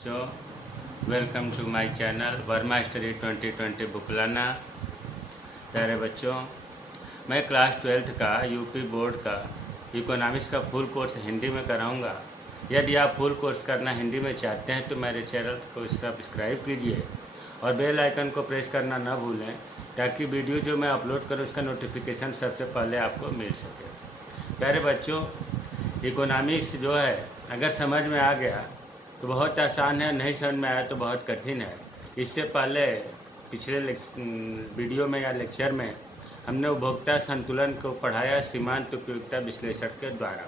So welcome to my channel Verma study 2020 बुकलाना। प्यारे बच्चों, मैं क्लास 12th का यूपी बोर्ड का इकोनॉमिक्स का फुल कोर्स हिंदी में कराऊंगा। यदि आप फुल कोर्स करना हिंदी में चाहते हैं तो मेरे चैनल को सब्सक्राइब कीजिए और बेल आइकन को प्रेस करना न भूलें, ताकि वीडियो जो मैं अपलोड करूं उसका नोटिफिकेशन सबसे पहले आपको मिल सके। प्यारे बच्चों, इकोनॉमिक्स जो है अगर समझ में आ गया तो बहुत आसान है, नहीं समझ में आया तो बहुत कठिन है। इससे पहले पिछले वीडियो में या लेक्चर में हमने उपभोक्ता संतुलन को पढ़ाया सीमांत उपयोगिता विश्लेषण के द्वारा,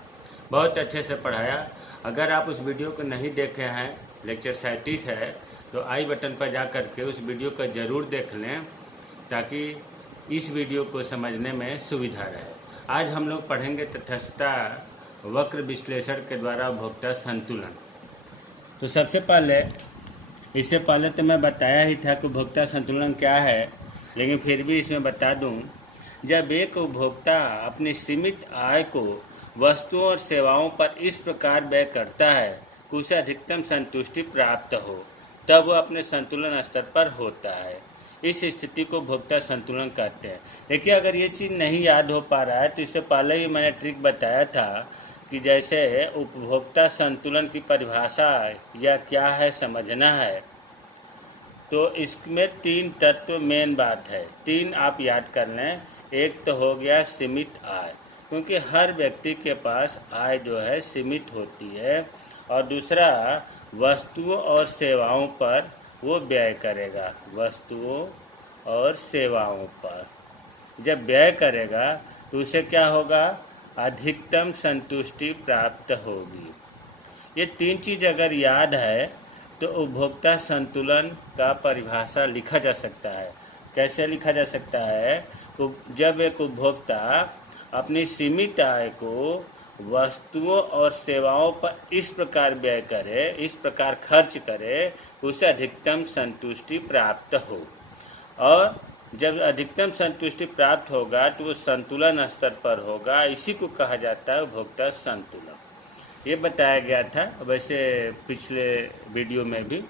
बहुत अच्छे से पढ़ाया। अगर आप उस वीडियो को नहीं देखे हैं, लेक्चर 37 है, तो आई बटन पर जा कर के उस वीडियो को ज़रूर देख लें, ताकि इस वीडियो को समझने में सुविधा रहे। आज हम लोग पढ़ेंगे तटस्थता वक्र विश्लेषण के द्वारा उपभोक्ता संतुलन। तो सबसे पहले, इससे पहले तो मैं बताया ही था कि उपभोक्ता संतुलन क्या है, लेकिन फिर भी इसमें बता दूं, जब एक उपभोक्ता अपनी सीमित आय को वस्तुओं और सेवाओं पर इस प्रकार व्यय करता है कि उसे अधिकतम संतुष्टि प्राप्त हो, तब वह अपने संतुलन स्तर पर होता है। इस स्थिति को उपभोक्ता संतुलन कहते हैं। देखिए, अगर ये चीज़ नहीं याद हो पा रहा है तो इससे पहले ही मैंने ट्रिक बताया था कि जैसे उपभोक्ता संतुलन की परिभाषा या क्या है समझना है, तो इसमें 3 तत्व मेन बात है। 3 आप याद कर लें। एक तो हो गया सीमित आय, क्योंकि हर व्यक्ति के पास आय जो है सीमित होती है। और दूसरा, वस्तुओं और सेवाओं पर वो व्यय करेगा, वस्तुओं और सेवाओं पर जब व्यय करेगा तो उसे क्या होगा, अधिकतम संतुष्टि प्राप्त होगी। ये 3 चीज़ अगर याद है तो उपभोक्ता संतुलन का परिभाषा लिखा जा सकता है। कैसे लिखा जा सकता है? तो जब एक उपभोक्ता अपनी सीमित आय को वस्तुओं और सेवाओं पर इस प्रकार व्यय करे, इस प्रकार खर्च करे, उसे अधिकतम संतुष्टि प्राप्त हो। और जब अधिकतम संतुष्टि प्राप्त होगा तो वो संतुलन स्तर पर होगा। इसी को कहा जाता है उपभोक्ता संतुलन। ये बताया गया था वैसे पिछले वीडियो में भी,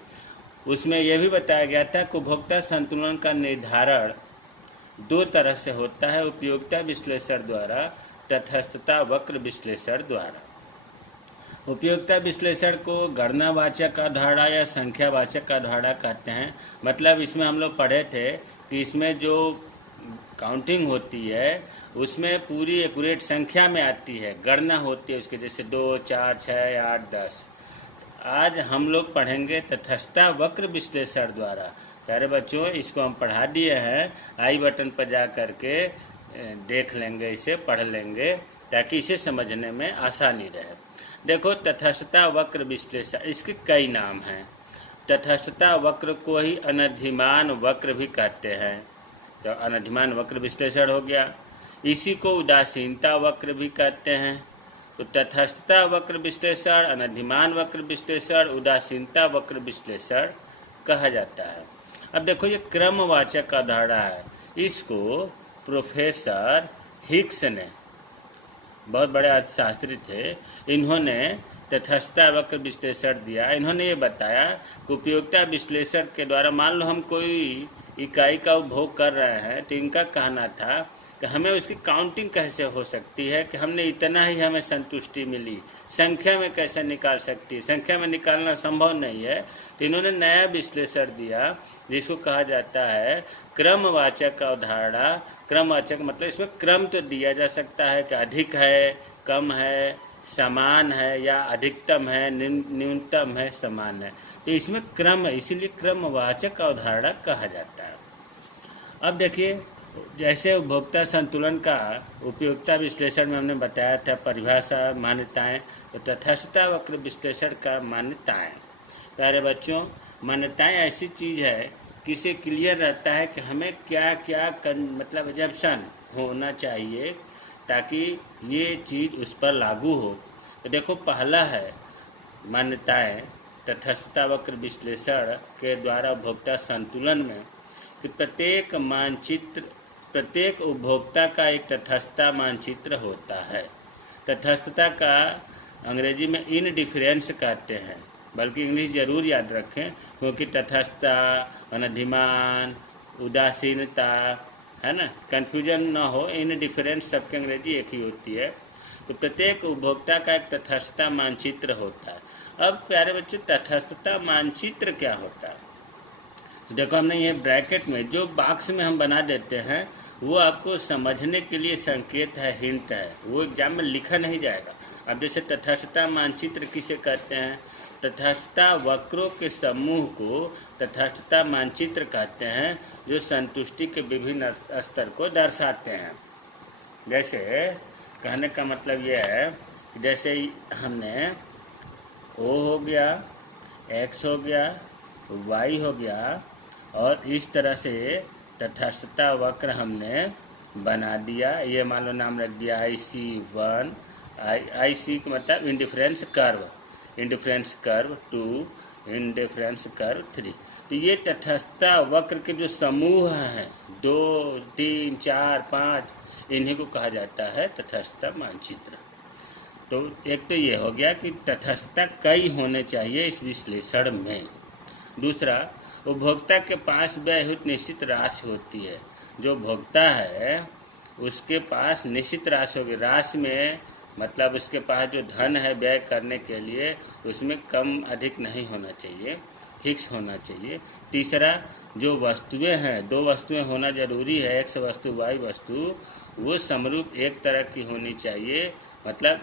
उसमें यह भी बताया गया था कि उपभोक्ता संतुलन का निर्धारण 2 तरह से होता है, उपयोगिता विश्लेषण द्वारा, तटस्थता वक्र विश्लेषण द्वारा। उपयोगिता विश्लेषण को गणनावाचक अवधारणा या संख्यावाचक अवधारणा कहते हैं। मतलब इसमें हम लोग पढ़े थे कि इसमें जो काउंटिंग होती है उसमें पूरी एक्यूरेट संख्या में आती है, गणना होती है उसके, जैसे 2, 4, 6, 8, 10। आज हम लोग पढ़ेंगे तटस्थता वक्र विश्लेषण द्वारा। प्यारे बच्चों, इसको हम पढ़ा दिए हैं, आई बटन पर जा करके देख लेंगे, इसे पढ़ लेंगे ताकि इसे समझने में आसानी रहे। देखो, तटस्थता वक्र विश्लेषण, इसके कई नाम हैं। तटस्थता वक्र को ही अनधिमान वक्र भी कहते हैं, तो अनधिमान वक्र विश्लेषण हो गया। इसी को उदासीनता वक्र भी कहते हैं। तो तटस्थता वक्र विश्लेषण, अनधिमान वक्र विश्लेषण, उदासीनता वक्र विश्लेषण कहा जाता है। अब देखो, ये क्रमवाचक अवधारणा है। इसको प्रोफेसर हिक्स ने, बहुत बड़े अर्थशास्त्री थे, इन्होंने तटस्थता वक्र विश्लेषण दिया। इन्होंने ये बताया कि उपयोगिता विश्लेषण के द्वारा, मान लो हम कोई इकाई का उपभोग कर रहे हैं, तो इनका कहना था कि हमें उसकी काउंटिंग कैसे हो सकती है कि हमने इतना ही हमें संतुष्टि मिली, संख्या में कैसे निकाल सकती है, संख्या में निकालना संभव नहीं है। तो इन्होंने नया विश्लेषण दिया जिसको कहा जाता है क्रमवाचक अवधारणा। क्रमवाचक मतलब इसमें क्रम तो दिया जा सकता है कि अधिक है, कम है, समान है, या अधिकतम है, न्यूनतम है, समान है। तो इसमें क्रम है, इसीलिए क्रमवाचक अवधारणा कहा जाता है। अब देखिए, जैसे उपभोक्ता संतुलन का उपयोगिता विश्लेषण में हमने बताया था परिभाषा, मान्यताएं, तो तटस्थता वक्र विश्लेषण का मान्यताएं। प्यारे बच्चों, मान्यताएं ऐसी चीज़ है कि इसे क्लियर रहता है कि हमें क्या क्या मतलब एजम्पशन होना चाहिए ताकि ये चीज़ उस पर लागू हो। तो देखो, पहला है मान्यताएं तटस्थता वक्र विश्लेषण के द्वारा उपभोक्ता संतुलन में कि प्रत्येक उपभोक्ता का एक तटस्थता मानचित्र होता है। तटस्थता का अंग्रेजी में इनडिफरेंस कहते हैं। बल्कि इंग्लिश ज़रूर याद रखें, क्योंकि तटस्थता, अनधिमान, उदासीनता, है ना, कन्फ्यूजन ना हो, इन डिफरेंस सबके अंग्रेजी एक ही होती है। तो प्रत्येक उपभोक्ता का एक तटस्थता मानचित्र होता है। अब प्यारे बच्चों, तटस्थता मानचित्र क्या होता है? देखो, हमने ये ब्रैकेट में जो बॉक्स में हम बना देते हैं वो आपको समझने के लिए संकेत है, हिंट है, वो एग्जाम में लिखा नहीं जाएगा। अब जैसे तटस्थता मानचित्र किसे कहते हैं? तटस्थता वक्रों के समूह को तटस्थता मानचित्र कहते हैं, जो संतुष्टि के विभिन्न स्तर को दर्शाते हैं। जैसे कहने का मतलब यह है कि जैसे हमने O हो गया, X हो गया, Y हो गया, और इस तरह से तटस्थता वक्र हमने बना दिया। ये मान लो नाम रख दिया IC1, IC का मतलब indifference curve, indifference curve 2, indifference curve 3। तो ये तटस्थता वक्र के जो समूह हैं 2, 3, 4, 5, इन्हीं को कहा जाता है तटस्थता मानचित्र। तो एक तो ये हो गया कि तटस्थता कई होने चाहिए इस विश्लेषण में। दूसरा, उपभोक्ता के पास व्ययहुत निश्चित राशि होती है। जो भोक्ता है उसके पास निश्चित राशि होगी। राशि में मतलब उसके पास जो धन है व्यय करने के लिए, उसमें कम अधिक नहीं होना चाहिए, फिक्स होना चाहिए। तीसरा, जो वस्तुएं हैं, 2 वस्तुएं होना जरूरी है, X वस्तु Y वस्तु, वो समरूप एक तरह की होनी चाहिए, मतलब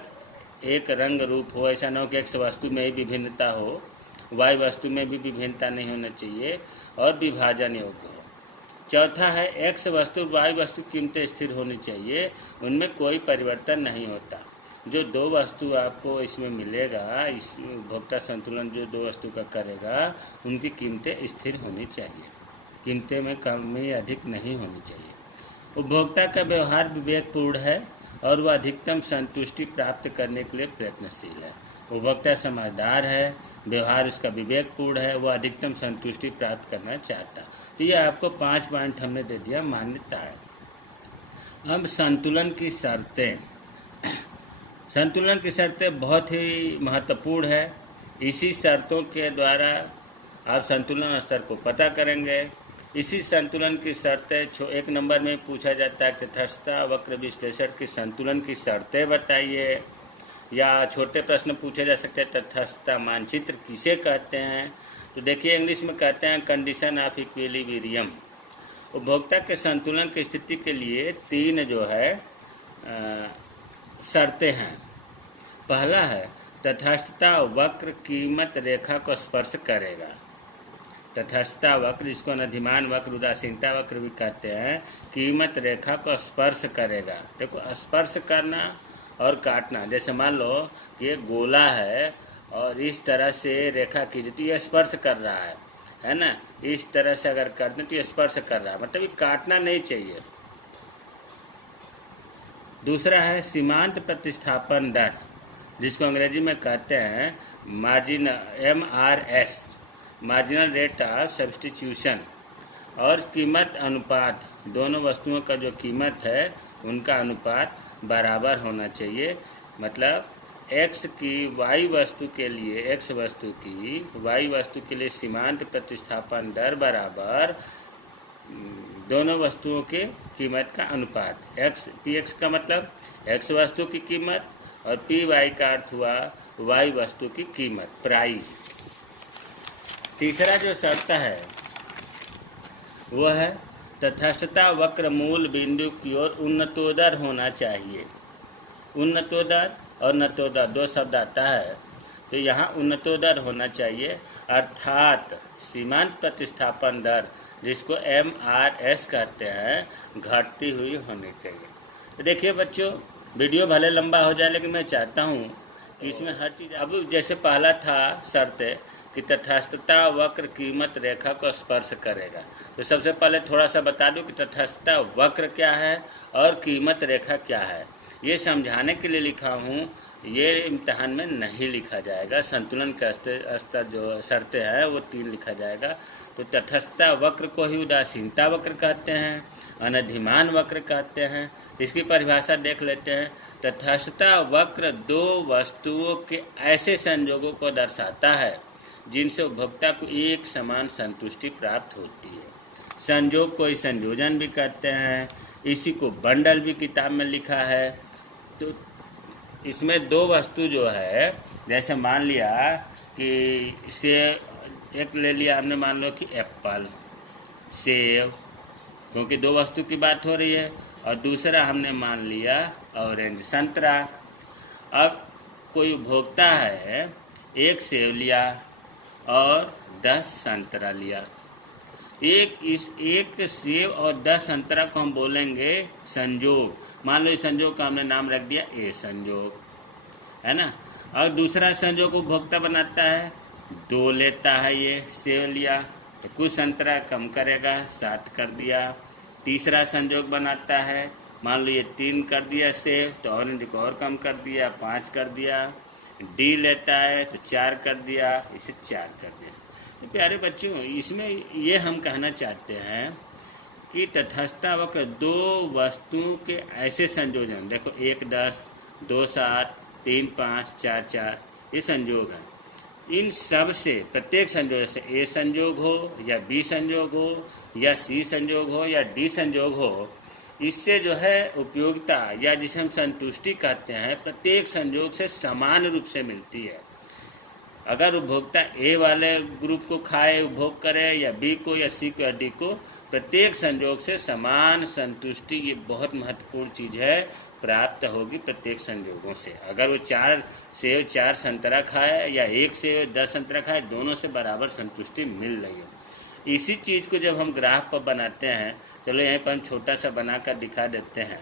एक रंग रूप हो। ऐसा ना हो कि X वस्तु में ही विभिन्नता हो, Y वस्तु में भी विभिन्नता नहीं होना चाहिए, और विभाजन योग्य हो। चौथा है X वस्तु Y वस्तु कीमतें स्थिर होनी चाहिए, उनमें कोई परिवर्तन नहीं होता। जो 2 वस्तु आपको इसमें मिलेगा, इस उपभोक्ता संतुलन जो 2 वस्तु का करेगा, उनकी कीमतें स्थिर होनी चाहिए, कीमतें में कमी अधिक नहीं होनी चाहिए। उपभोक्ता का व्यवहार विवेकपूर्ण है और वह अधिकतम संतुष्टि प्राप्त करने के लिए प्रयत्नशील है। उपभोक्ता समझदार है, व्यवहार उसका विवेकपूर्ण है, वह अधिकतम संतुष्टि प्राप्त करना चाहता। तो ये आपको 5 पॉइंट हमने दे दिया मान्यता है। अब संतुलन की शर्तें। संतुलन की शर्तें बहुत ही महत्वपूर्ण है। इसी शर्तों के द्वारा आप संतुलन स्तर को पता करेंगे। इसी संतुलन की शर्तें 1 नंबर में पूछा जाता है, तटस्थता वक्र विश्लेषण की संतुलन की शर्तें बताइए। या छोटे प्रश्न पूछे जा सकते हैं, तटस्थता मानचित्र किसे कहते हैं? तो देखिए, इंग्लिश में कहते हैं कंडीशन ऑफ इक्विलिब्रियम। उपभोक्ता के संतुलन की स्थिति के लिए 3 जो है शर्तें हैं। पहला है, तटस्थता वक्र कीमत रेखा को स्पर्श करेगा। तटस्थता वक्र, जिसको अनधिमान वक्र, उदासीनता वक्र भी कहते हैं, कीमत रेखा को स्पर्श करेगा। देखो, स्पर्श करना और काटना, जैसे मान लो कि ये गोला है और इस तरह से रेखा खींचे तो ये स्पर्श कर रहा है ना। इस तरह से अगर कर दें तो ये स्पर्श कर रहा है, मतलब ये काटना नहीं चाहिए। दूसरा है सीमांत प्रतिस्थापन दर, जिसको अंग्रेजी में कहते हैं MRS, marginal rate of substitution. और कीमत अनुपात, दोनों वस्तुओं का जो कीमत है उनका अनुपात बराबर होना चाहिए। मतलब X की Y वस्तु के लिए, X वस्तु की Y वस्तु के लिए सीमांत प्रतिस्थापन दर बराबर दोनों वस्तुओं के कीमत का अनुपात। PX का मतलब X वस्तु की कीमत, और PY का अर्थ हुआ Y वस्तु की कीमत, प्राइस। तीसरा जो शर्त है वो है तटस्थता वक्र मूल बिंदु की ओर उन्नतोदर होना चाहिए। उन्नतोदर और नतोदर 2 शब्द आता है, तो यहाँ उन्नतोदर होना चाहिए, अर्थात सीमांत प्रतिस्थापन दर, जिसको MRS कहते हैं, घटती हुई होनी चाहिए। तो देखिए बच्चों, वीडियो भले लंबा हो जाए, लेकिन मैं चाहता हूँ कि इसमें हर चीज़। अब जैसे पहला था शर्त कि तटस्थता वक्र कीमत रेखा को स्पर्श करेगा, तो सबसे पहले थोड़ा सा बता दूं कि तटस्थता वक्र क्या है और कीमत रेखा क्या है। ये समझाने के लिए लिखा हूँ, ये इम्तहान में नहीं लिखा जाएगा। संतुलन का स्तर जो शर्तें हैं वो 3 लिखा जाएगा। तो तटस्थता वक्र को ही उदासीनता वक्र कहते हैं, अनधिमान वक्र कहते हैं। इसकी परिभाषा देख लेते हैं। तटस्थता वक्र 2 वस्तुओं के ऐसे संयोगों को दर्शाता है जिनसे उपभोक्ता को एक समान संतुष्टि प्राप्त होती है। संयोग को संयोजन भी कहते हैं, इसी को बंडल भी किताब में लिखा है। तो इसमें दो वस्तु जो है, जैसे मान लिया कि सेब एक ले लिया हमने, मान लो कि एप्पल, सेब, क्योंकि दो वस्तु की बात हो रही है, और दूसरा हमने मान लिया ऑरेंज, संतरा। अब कोई उपभोक्ता है, एक सेब लिया और 10 संतरा लिया। एक सेब और 10 संतरा को हम बोलेंगे संयोग। मान लो इस संयोग का हमने नाम रख दिया ए संयोग, है ना। और दूसरा संयोग उपभोक्ता बनाता है, 2 लेता है, ये सेब लिया तो कुछ संतरा कम करेगा, 7 कर दिया। तीसरा संयोग बनाता है, मान लो ये 3 कर दिया सेब, तो ऑरेंज को और कम कर दिया, 5 कर दिया। डी लेता है तो 4 कर दिया, इसे 4 कर दिया। तो प्यारे बच्चों, इसमें ये हम कहना चाहते हैं कि तटस्थता दो वस्तुओं के ऐसे संयोजन, देखो 1 10, 2 7, 3 5, 4 4, ये संयोग है। इन सब से प्रत्येक संयोग से ए संयोग हो या बी संयोग हो या सी संयोग हो या डी संयोग हो, इससे जो है उपयोगिता या जिसे हम संतुष्टि कहते हैं, प्रत्येक संयोग से समान रूप से मिलती है। अगर उपभोक्ता ए वाले ग्रुप को खाए, उपभोग करे, या बी को या सी को या डी को, प्रत्येक संयोग से समान संतुष्टि, ये बहुत महत्वपूर्ण चीज़ है, प्राप्त होगी प्रत्येक संयोगों से। अगर वो 4 सेब 4 संतरा खाए या 1 सेब 10 संतरा खाए, दोनों से बराबर संतुष्टि मिल रही है। इसी चीज़ को जब हम ग्राफ पर बनाते हैं, चलो यहीं पर हम छोटा सा बनाकर दिखा देते हैं।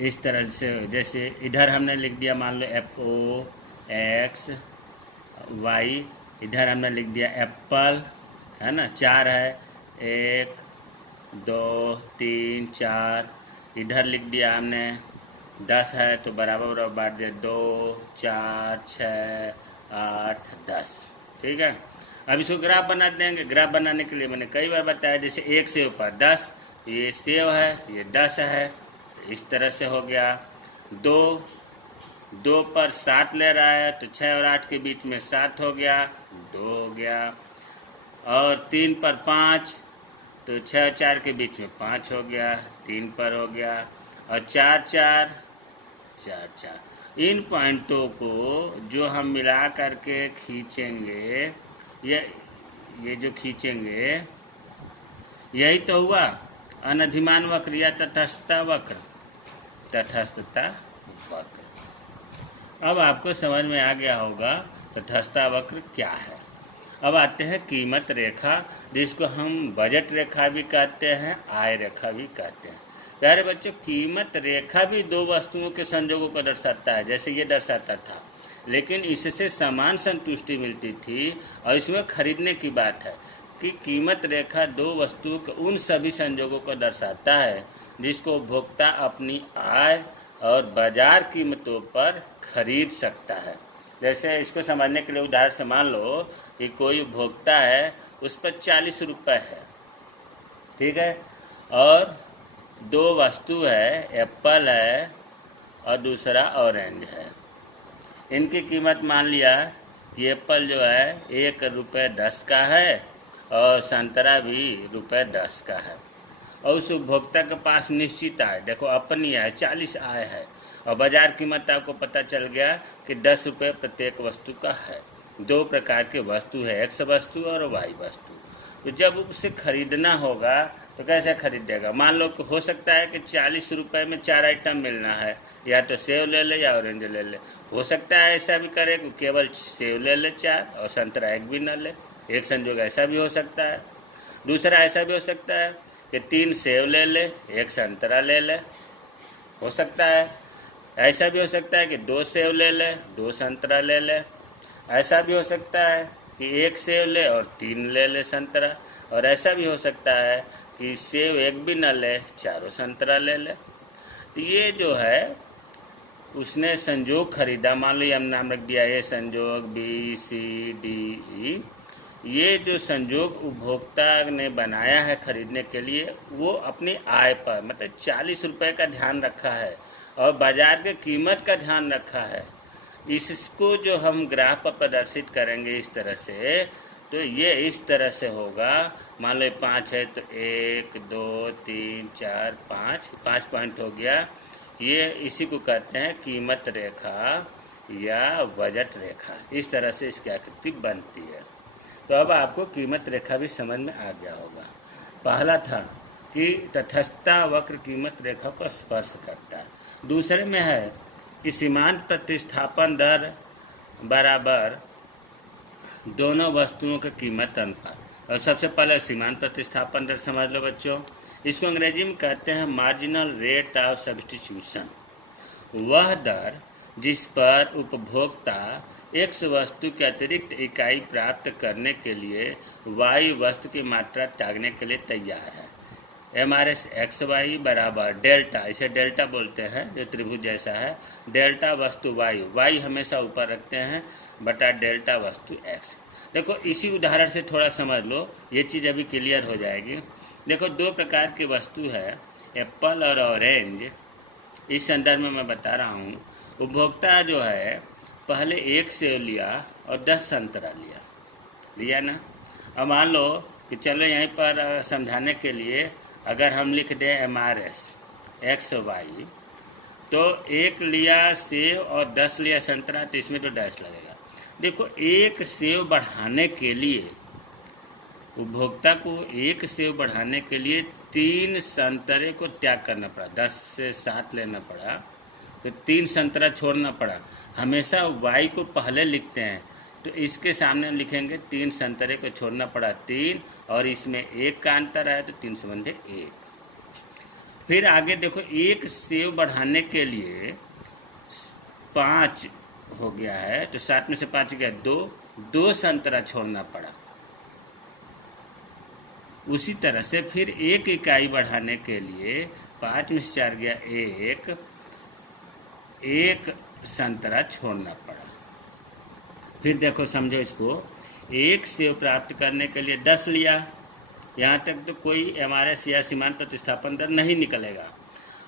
इस तरह से, जैसे इधर हमने लिख दिया, मान लो FOX Y, इधर हमने लिख दिया एप्पल, है ना, 4 है, 1 2 3 4, इधर लिख दिया हमने 10 है, तो बराबर बराबर बांट दिया, 2 4 6 8 10, ठीक है। अब इसको ग्राफ बना देंगे। ग्राफ बनाने के लिए मैंने कई बार बताया, जैसे 1 सेब पर 10, ये सेब है, ये 10 है, इस तरह से हो गया। 2 पर 7 ले रहा है, तो 6 और 8 के बीच में 7 हो गया, 2 हो गया। और 3 पर 5, तो 6 और 4 के बीच में 5 हो गया, 3 पर हो गया। और 4 4 4 4, इन पॉइंटों को जो हम मिला करके खींचेंगे, ये जो खींचेंगे, यही तो हुआ अनधिमान वक्र या तटस्थता वक्र, तटस्थता वक्र। अब आपको समझ में आ गया होगा तटस्थता वक्र क्या है। अब आते हैं कीमत रेखा, जिसको हम बजट रेखा भी कहते हैं, आय रेखा भी कहते हैं। प्यारे बच्चों, कीमत रेखा भी दो वस्तुओं के संयोगों को दर्शाता है, जैसे ये दर्शाता था, लेकिन इससे समान संतुष्टि मिलती थी। और इसमें खरीदने की बात है कि कीमत रेखा दो वस्तुओं के उन सभी संयोगों को दर्शाता है जिसको उपभोक्ता अपनी आय और बाजार कीमतों पर खरीद सकता है। जैसे इसको समझने के लिए उदाहरण से मान लो कि कोई उपभोक्ता है, उस पर 40 रुपये है, ठीक है, और दो वस्तु है, एप्पल है और दूसरा ऑरेंज है। इनकी कीमत मान लिया कि एप्पल जो है 1 रुपये 10 का है और संतरा भी ₹10 का है। और उस उपभोक्ता के पास निश्चित आय, देखो अपनी आय 40 आय है, और बाजार कीमत आपको पता चल गया कि 10 रुपये प्रत्येक वस्तु का है। दो प्रकार के वस्तु है, एक्स वस्तु और वाई वस्तु। तो जब उसे खरीदना होगा तो कैसे खरीदेगा? मान लो कि हो सकता है कि 40 रुपये में 4 आइटम मिलना है, या तो सेब ले ले या ऑरेंज ले ले। हो सकता है ऐसा भी करे कि केवल सेब ले ले 4 और संतरा 1 भी न ले, एक संजोग ऐसा भी हो सकता है। दूसरा ऐसा भी हो सकता है कि 3 सेब ले ले, 1 संतरा ले ले, हो सकता है। ऐसा भी हो सकता है कि 2 सेब ले ले, 2 संतरा ले ले। ऐसा भी हो सकता है कि 1 सेब ले और 3 ले ले संतरा। और ऐसा भी हो सकता है कि सेब 1 भी न ले, 4 संतरा ले ले। ये जो है उसने संजोग खरीदा, मान लो हम नाम रख दिया ए संजोग, बी सी डी ई। ये जो संजोग उपभोक्ता ने बनाया है खरीदने के लिए, वो अपनी आय पर मतलब 40 रुपये का ध्यान रखा है और बाजार के कीमत का ध्यान रखा है। इसको जो हम ग्राफ पर प्रदर्शित करेंगे इस तरह से, तो ये इस तरह से होगा। मान लो 5 है तो 1 2 3 4 5 पॉइंट हो गया। ये इसी को कहते हैं कीमत रेखा या बजट रेखा। इस तरह से इसकी आकृति बनती है। तो अब आपको कीमत रेखा भी समझ में आ गया होगा। पहला था कि तटस्थता वक्र कीमत रेखा को स्पर्श करता है। दूसरे में है कि सीमांत प्रतिस्थापन दर बराबर दोनों वस्तुओं का कीमत अनुपात। और सबसे पहले सीमांत प्रतिस्थापन दर समझ लो बच्चों। इसको अंग्रेजी में कहते हैं मार्जिनल रेट ऑफ सब्स्टिट्यूशन। वह दर जिस पर उपभोक्ता एक्स वस्तु के अतिरिक्त इकाई प्राप्त करने के लिए वाई वस्तु की मात्रा त्यागने के लिए तैयार है। MRS एक्स वाई बराबर डेल्टा, इसे डेल्टा बोलते हैं जो त्रिभुज जैसा है। डेल्टा वस्तु वाई हमेशा ऊपर रखते हैं बटा डेल्टा वस्तु एक्स। देखो इसी उदाहरण से थोड़ा समझ लो, ये चीज़ अभी क्लियर हो जाएगी। देखो 2 प्रकार की वस्तु है, एप्पल और ऑरेंज। इस संदर्भ में मैं बता रहा हूँ। उपभोक्ता जो है पहले 1 सेब लिया और 10 संतरा लिया ना। अब मान लो कि चलो यहीं पर समझाने के लिए अगर हम लिख दें MRS एक्स वाई, तो 1 लिया सेब और 10 लिया संतरा, तो इसमें तो डैश लगेगा। देखो 1 सेब बढ़ाने के लिए उपभोक्ता को 1 सेब बढ़ाने के लिए 3 संतरे को त्याग करना पड़ा। 10 से 7 लेना पड़ा तो 3 संतरा छोड़ना पड़ा। हमेशा वाई को पहले लिखते हैं, तो इसके सामने लिखेंगे 3 संतरे को छोड़ना पड़ा 3, और इसमें 1 का अंतर है तो 3 संबंधे 1। फिर आगे देखो 1 सेब बढ़ाने के लिए 5 हो गया है, तो 7 में से 5 गया 2 संतरा छोड़ना पड़ा। उसी तरह से फिर 1 इकाई बढ़ाने के लिए 5 में से 4 गया 1 संतरा छोड़ना पड़ा। फिर देखो समझो इसको, 1 सेब प्राप्त करने के लिए 10 लिया। यहाँ तक तो कोई MRS या सीमांत प्रतिस्थापन दर नहीं निकलेगा।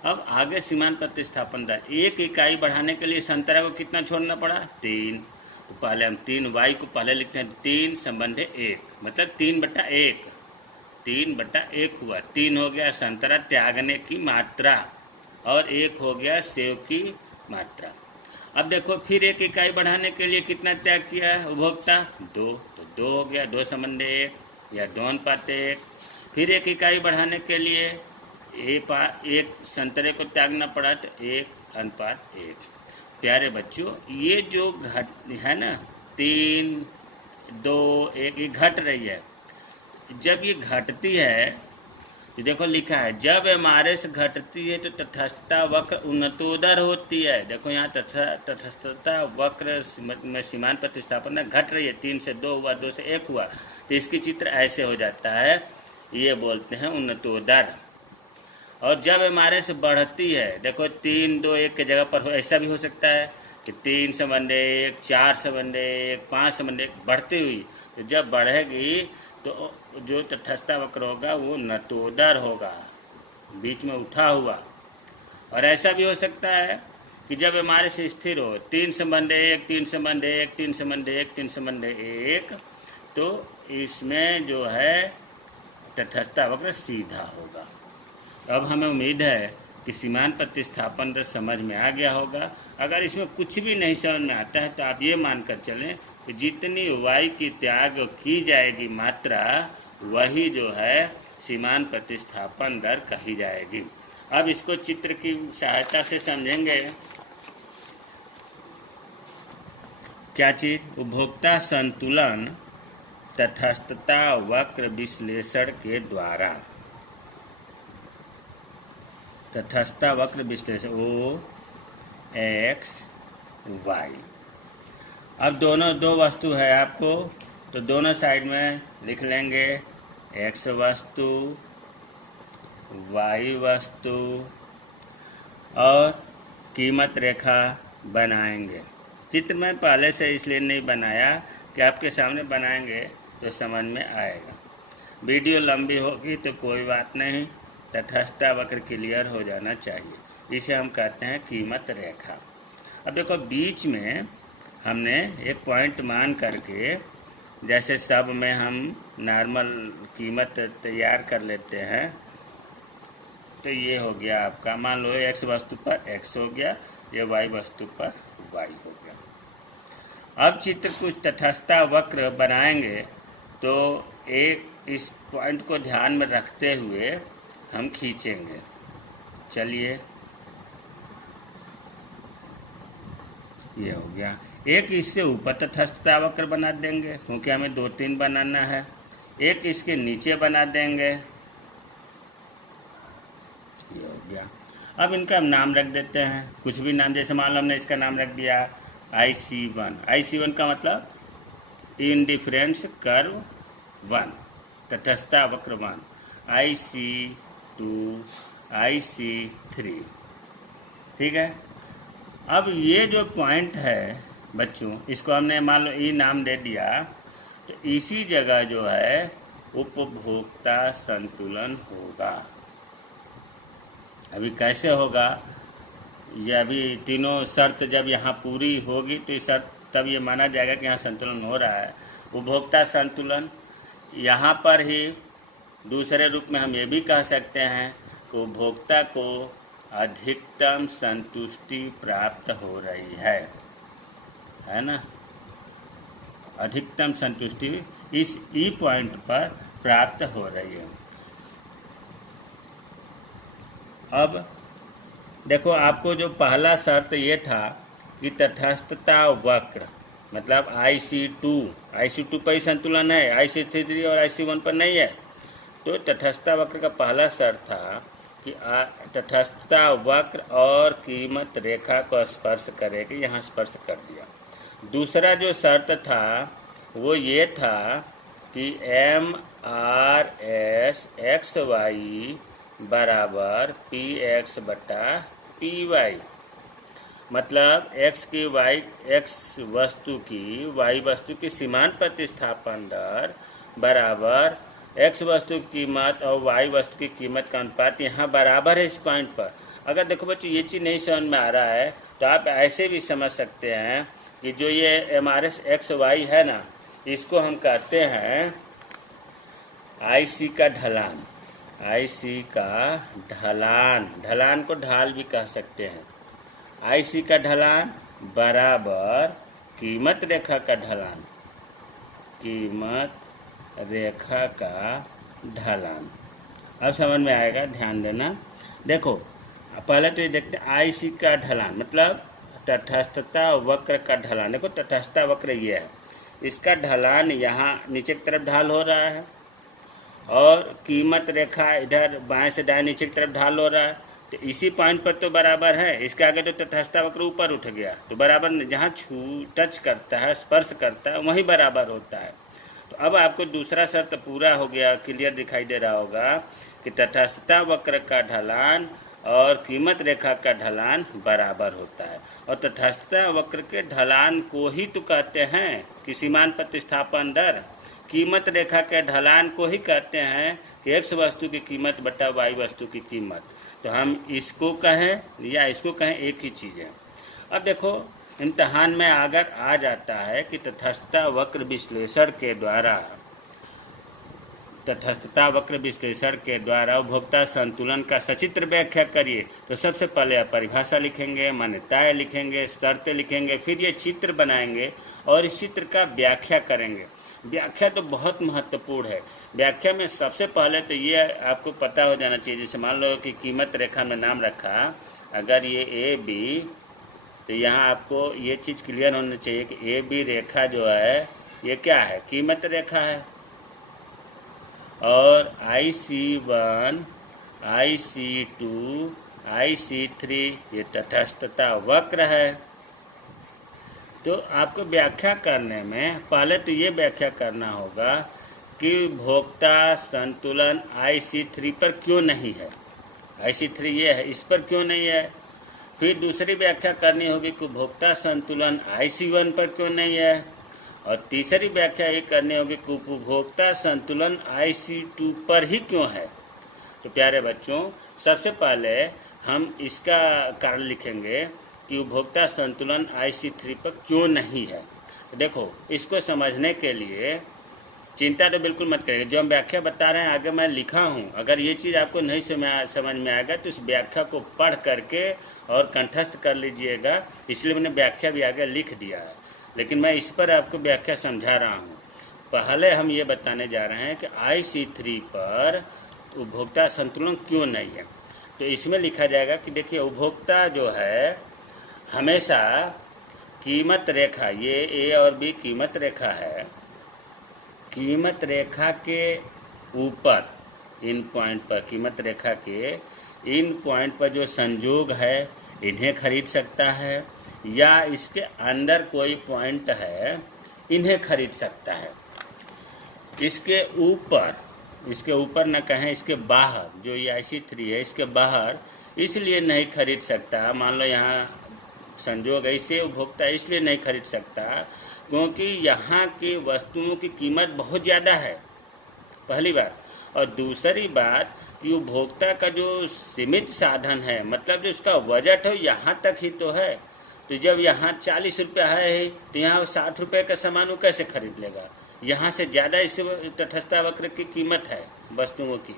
अब आगे सीमांत प्रतिस्थापन दर, 1 इकाई बढ़ाने के लिए संतरा को कितना छोड़ना पड़ा 3। तो पहले हम 3 वाई को पहले लिखते हैं, 3 संबंधे 1, मतलब 3/1 3/1 हुआ। 3 हो गया संतरा त्यागने की मात्रा और 1 हो गया सेब की मात्रा। अब देखो फिर 1 इकाई बढ़ाने के लिए कितना त्याग किया है उपभोक्ता 2, तो 2 हो गया 2 संबंधे 1 या 2 अनुपात 1। फिर 1 इकाई बढ़ाने के लिए 1 संतरे को त्यागना पड़ा तो 1 अनुपात 1। प्यारे बच्चों, ये जो घट है ना 3 2 1, ये घट रही है। जब ये घटती है तो देखो लिखा है, जब MRS घटती है तो तटस्थता वक्र उन्नतोदर होती है। देखो यहाँ तटस्थता वक्र में सीमांत प्रतिस्थापन घट रही है। 3 से 2 हुआ, 2 से 1 हुआ, तो इसकी चित्र ऐसे हो जाता है, ये बोलते हैं उन्नतोदर। और जब MRS बढ़ती है, देखो 3 2 1 के जगह पर ऐसा भी हो सकता है कि 3 संबंधे 1 4 संबंधे 1 5 संबंधे 1 बढ़ती हुई, तो जब बढ़ेगी तो जो तटस्थता वक्र होगा वो नतोदर होगा, बीच में उठा हुआ। और ऐसा भी हो सकता है कि जब MRS स्थिर हो 3 संबंधे 1 3 संबंधे 1 3 संबंधे 1 3 संबंधे 1, तो इसमें जो है तटस्थता वक्र सीधा होगा। अब हमें उम्मीद है कि सीमांत प्रतिस्थापन दर समझ में आ गया होगा। अगर इसमें कुछ भी नहीं समझ में आता है तो आप ये मानकर चलें कि जितनी वाई की त्याग की जाएगी मात्रा, वही जो है सीमांत प्रतिस्थापन दर कही जाएगी। अब इसको चित्र की सहायता से समझेंगे। क्या चीज? उपभोक्ता संतुलन तटस्थता वक्र विश्लेषण के द्वारा। तटस्थता वक्र विश्लेषण OXY। अब दोनों 2 वस्तु है आपको, तो दोनों साइड में लिख लेंगे X वस्तु Y वस्तु और कीमत रेखा बनाएंगे। चित्र में पहले से इसलिए नहीं बनाया कि आपके सामने बनाएंगे तो समझ में आएगा। वीडियो लंबी होगी तो कोई बात नहीं, तटस्थता वक्र क्लियर हो जाना चाहिए। इसे हम कहते हैं कीमत रेखा। अब देखो बीच में हमने एक पॉइंट मान करके, जैसे सब में हम नॉर्मल कीमत तैयार कर लेते हैं, तो ये हो गया आपका, मान लो x वस्तु पर x हो गया, ये y वस्तु पर y हो गया। अब चित्र कुछ तटस्थता वक्र बनाएंगे, तो एक इस पॉइंट को ध्यान में रखते हुए हम खींचेंगे। चलिए, ये हो गया। एक इससे ऊपर तटस्थता वक्र बना देंगे, क्योंकि हमें 2-3 बनाना है। एक इसके नीचे बना देंगे, ये हो गया। अब इनका हम नाम रख देते हैं, कुछ भी नाम, जैसे मान लो हमने इसका नाम रख दिया IC1। IC1 का मतलब इंडिफरेंस कर्व 1, तटस्थता वक्र 1। IC2, IC3, ठीक है। अब ये जो पॉइंट है बच्चों, इसको हमने मान लो ई नाम दे दिया, तो इसी जगह जो है उपभोक्ता संतुलन होगा। अभी कैसे होगा, ये अभी तीनों शर्त जब यहाँ पूरी होगी तो इस शर्त तब ये माना जाएगा कि यहाँ संतुलन हो रहा है। उपभोक्ता संतुलन, यहाँ पर ही दूसरे रूप में हम ये भी कह सकते हैं कि उपभोक्ता को अधिकतम संतुष्टि प्राप्त हो रही है ना। अधिकतम संतुष्टि इस ई पॉइंट पर प्राप्त हो रही है। अब देखो, आपको जो पहला शर्त ये था कि तटस्थता वक्र, मतलब IC2 पर ही संतुलन है, IC3 और IC1 पर नहीं है। तो तटस्थता वक्र का पहला शर्त था कि तटस्थता वक्र और कीमत रेखा को स्पर्श करेगी, यहाँ स्पर्श कर दिया। दूसरा जो शर्त था वो ये था कि MRS XY बराबर PX/PY, मतलब x वस्तु की y वस्तु की सीमांत प्रतिस्थापन दर बराबर x वस्तु की कीमत और y वस्तु की कीमत का अनुपात यहाँ बराबर है इस पॉइंट पर। अगर देखो बच्चों ये चीज़ नहीं समझ में आ रहा है तो आप ऐसे भी समझ सकते हैं कि जो ये MRS XY है ना, इसको हम कहते हैं IC का ढलान। IC का ढलान, ढलान को ढाल भी कह सकते हैं। IC का ढलान बराबर कीमत रेखा का ढलान, कीमत रेखा का ढलान। अब समझ में आएगा, ध्यान देना। देखो पहले तो ये देखते हैं IC का ढलान मतलब तटस्थता वक्र का ढलान। देखो तटस्थता वक्र ये है, इसका ढलान यहाँ नीचे की तरफ ढाल हो रहा है और कीमत रेखा इधर बाएं से दाएं नीचे की तरफ ढाल हो रहा है। तो इसी पॉइंट पर तो बराबर है, इसके आगे तो तटस्थता वक्र ऊपर उठ गया, तो बराबर जहाँ टच करता है, स्पर्श करता है, वहीं बराबर होता है। तो अब आपको दूसरा शर्त पूरा हो गया, क्लियर दिखाई दे रहा होगा कि तटस्थता वक्र का ढलान और कीमत रेखा का ढलान बराबर होता है। और तटस्थता वक्र के ढलान को ही तो कहते हैं कि सीमांत प्रतिस्थापन दर। कीमत रेखा के ढलान को ही कहते हैं कि x वस्तु की कीमत बटा y वस्तु की कीमत। तो हम इसको कहें या इसको कहें, एक ही चीज़ है। अब देखो इम्तहान में अगर आ जाता है कि तटस्थता वक्र विश्लेषण के द्वारा, तटस्थता वक्र विश्लेषण के द्वारा उपभोक्ता संतुलन का सचित्र व्याख्या करिए, तो सबसे पहले आप परिभाषा लिखेंगे, मान्यताएं लिखेंगे, शर्तें लिखेंगे, फिर ये चित्र बनाएंगे और इस चित्र का व्याख्या करेंगे। व्याख्या तो बहुत महत्वपूर्ण है। व्याख्या में सबसे पहले तो ये आपको पता हो जाना चाहिए, जैसे मान लो कि कीमत रेखा में नाम रखा, अगर ये AB, तो यहाँ आपको ये चीज़ क्लियर होना चाहिए कि AB रेखा जो है ये क्या है, कीमत रेखा है। और IC1, IC2, IC3 ये तटस्थता वक्र है। तो आपको व्याख्या करने में पहले तो ये व्याख्या करना होगा कि उपभोक्ता संतुलन IC3 पर क्यों नहीं है। IC3 ये है, इस पर क्यों नहीं है। फिर दूसरी व्याख्या करनी होगी कि उपभोक्ता संतुलन IC1 पर क्यों नहीं है। और तीसरी व्याख्या ये करनी होगी कि उपभोक्ता संतुलन IC2 पर ही क्यों है। तो प्यारे बच्चों, सबसे पहले हम इसका कारण लिखेंगे कि उपभोक्ता संतुलन IC3 पर क्यों नहीं है। देखो, इसको समझने के लिए चिंता तो बिल्कुल मत करिएगा। जो हम व्याख्या बता रहे हैं आगे मैं लिखा हूँ, अगर ये चीज़ आपको नहीं समझ में आएगा तो इस व्याख्या को पढ़ करके और कंठस्थ कर लीजिएगा। इसलिए मैंने व्याख्या भी आगे लिख दिया है, लेकिन मैं इस पर आपको व्याख्या समझा रहा हूँ। पहले हम ये बताने जा रहे हैं कि IC3 पर उपभोक्ता संतुलन क्यों नहीं है। तो इसमें लिखा जाएगा कि देखिए, उपभोक्ता जो है हमेशा कीमत रेखा, ये A और B कीमत रेखा है, कीमत रेखा के ऊपर इन पॉइंट पर, कीमत रेखा के इन पॉइंट पर जो संजोग है इन्हें खरीद सकता है, या इसके अंदर कोई पॉइंट है इन्हें खरीद सकता है। इसके ऊपर न कहें, इसके बाहर जो ये IC3 है इसके बाहर इसलिए नहीं खरीद सकता। मान लो यहाँ संजोग ऐसे, उपभोक्ता इसलिए नहीं खरीद सकता क्योंकि यहाँ की वस्तुओं की कीमत बहुत ज़्यादा है, पहली बात। और दूसरी बात कि उपभोक्ता का जो सीमित साधन है, मतलब जो उसका बजट है यहाँ तक ही तो है। तो जब यहाँ 40 रुपया है तो यहाँ 60 रुपये का सामान वो कैसे खरीद लेगा। यहाँ से ज़्यादा इस तटस्थता वक्र की कीमत है वस्तुओं की।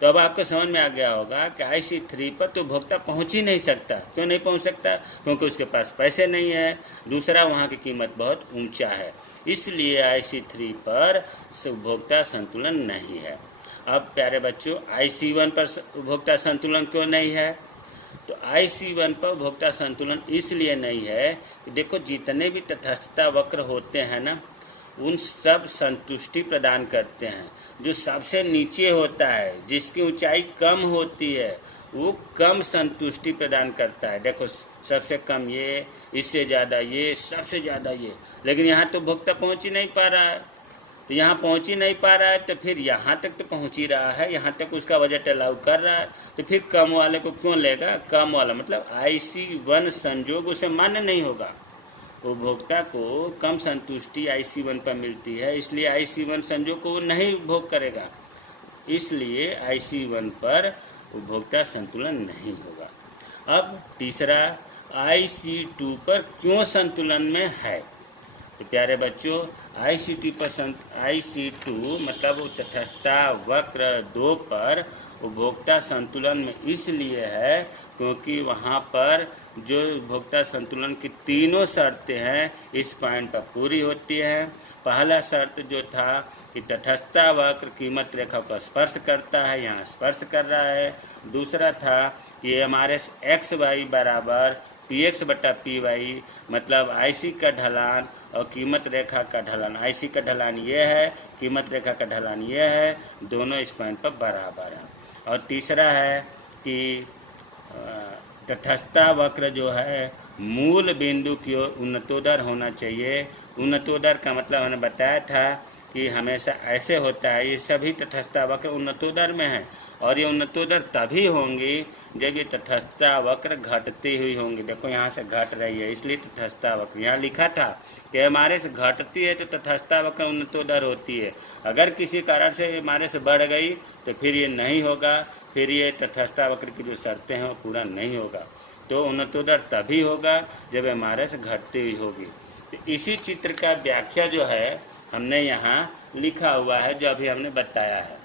तो अब आपको समझ में आ गया होगा कि IC3 पर तो उपभोक्ता पहुँच ही नहीं सकता। क्यों नहीं पहुँच सकता? क्योंकि उसके पास पैसे नहीं है, दूसरा वहाँ की कीमत बहुत ऊंचा है, इसलिए IC3 पर उपभोक्ता संतुलन नहीं है। अब प्यारे बच्चों, IC1 पर उपभोक्ता संतुलन क्यों नहीं है? तो IC1 पर उपभोक्ता संतुलन इसलिए नहीं है कि देखो, जितने भी तटस्थता वक्र होते हैं ना, उन सब संतुष्टि प्रदान करते हैं। जो सबसे नीचे होता है, जिसकी ऊंचाई कम होती है, वो कम संतुष्टि प्रदान करता है। देखो, सबसे कम ये, इससे ज़्यादा ये, सबसे ज़्यादा ये। लेकिन यहाँ तो उपभोक्ता पहुँच ही नहीं पा रहा है। तो यहाँ पहुँच ही नहीं पा रहा है तो फिर यहाँ तक तो पहुँच ही रहा है, यहाँ तक उसका बजट अलाउ कर रहा है, तो फिर कम वाले को क्यों लेगा? कम वाला मतलब IC1 संजोग उसे मान्य नहीं होगा। उपभोक्ता को कम संतुष्टि IC1 पर मिलती है, इसलिए IC1 संजोग को नहीं उपभोग करेगा, इसलिए IC1 पर उपभोक्ता संतुलन नहीं होगा। अब तीसरा, IC2 पर क्यों संतुलन में है? तो प्यारे बच्चों, IC2 मतलब तटस्थता वक्र 2 पर उपभोक्ता संतुलन में इसलिए है क्योंकि वहाँ पर जो उपभोक्ता संतुलन की तीनों शर्तें हैं इस पॉइंट पर पूरी होती है। पहला शर्त जो था कि तटस्थता वक्र कीमत रेखा को स्पर्श करता है, यहाँ स्पर्श कर रहा है। दूसरा था कि हमारे XY बराबर PX/PY, मतलब IC का ढलान और कीमत रेखा का ढलान। IC का ढलान ये है, कीमत रेखा का ढलान ये है, दोनों इस पॉइंट पर बराबर हैं। और तीसरा है कि तटस्थता वक्र जो है मूल बिंदु की ओर उन्नतोदर होना चाहिए। उन्नतोदर का मतलब मैंने बताया था कि हमेशा ऐसे होता है, ये सभी तटस्थता वक्र उन्नतोदर में हैं, और ये उन्नतोदर तभी होंगी जब ये तटस्थता वक्र घटती हुई होंगी। देखो, यहाँ से घट रही है, इसलिए तटस्थता वक्र यहाँ लिखा था कि हमारे से घटती है तो तटस्थता वक्र उन्नतोदर होती है। अगर किसी कारण से हमारे से बढ़ गई तो फिर ये नहीं होगा, फिर ये तटस्थता वक्र की जो शर्तें हैं वो पूरा नहीं होगा। तो उन्नतोदर तभी होगा जब हमारे से घटती हुई होगी। तो इसी चित्र का व्याख्या जो है हमने यहाँ लिखा हुआ है, जो अभी हमने बताया है।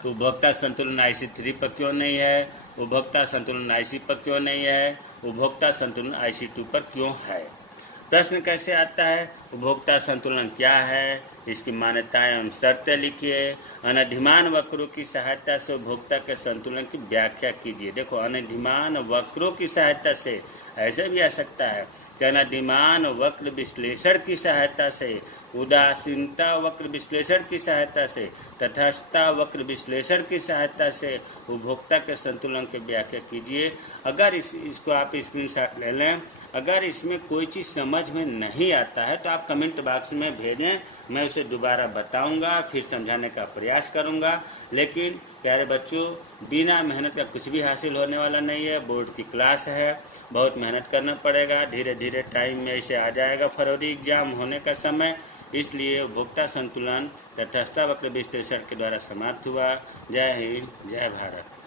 उपभोक्ता संतुलन IC3 पर क्यों नहीं है, उपभोक्ता संतुलन IC पर क्यों नहीं है, उपभोक्ता संतुलन IC2 पर क्यों है। प्रश्न कैसे आता है? उपभोक्ता संतुलन क्या है, इसकी मान्यताएं एवं शर्तें लिखिए। अनधिमान वक्रों की सहायता से उपभोक्ता के संतुलन की व्याख्या कीजिए। देखो, अनधिमान वक्रों की सहायता से ऐसे भी आ सकता है कि अनधिमान वक्र विश्लेषण की सहायता से, उदासीनता वक्र विश्लेषण की सहायता से, तटस्थता वक्र विश्लेषण की सहायता से उपभोक्ता के संतुलन की व्याख्या कीजिए। अगर इसको आप स्क्रीनशॉट ले लें। अगर इसमें कोई चीज़ समझ में नहीं आता है तो आप कमेंट बॉक्स में भेजें, मैं उसे दोबारा बताऊंगा, फिर समझाने का प्रयास करूंगा। लेकिन प्यारे बच्चों, बिना मेहनत का कुछ भी हासिल होने वाला नहीं है। बोर्ड की क्लास है, बहुत मेहनत करना पड़ेगा। धीरे धीरे टाइम में इसे आ जाएगा फरवरी एग्जाम होने का समय। इसलिए उपभोक्ता संतुलन तटस्थता वक्र विश्लेषण के द्वारा समाप्त हुआ। जय हिंद, जय भारत।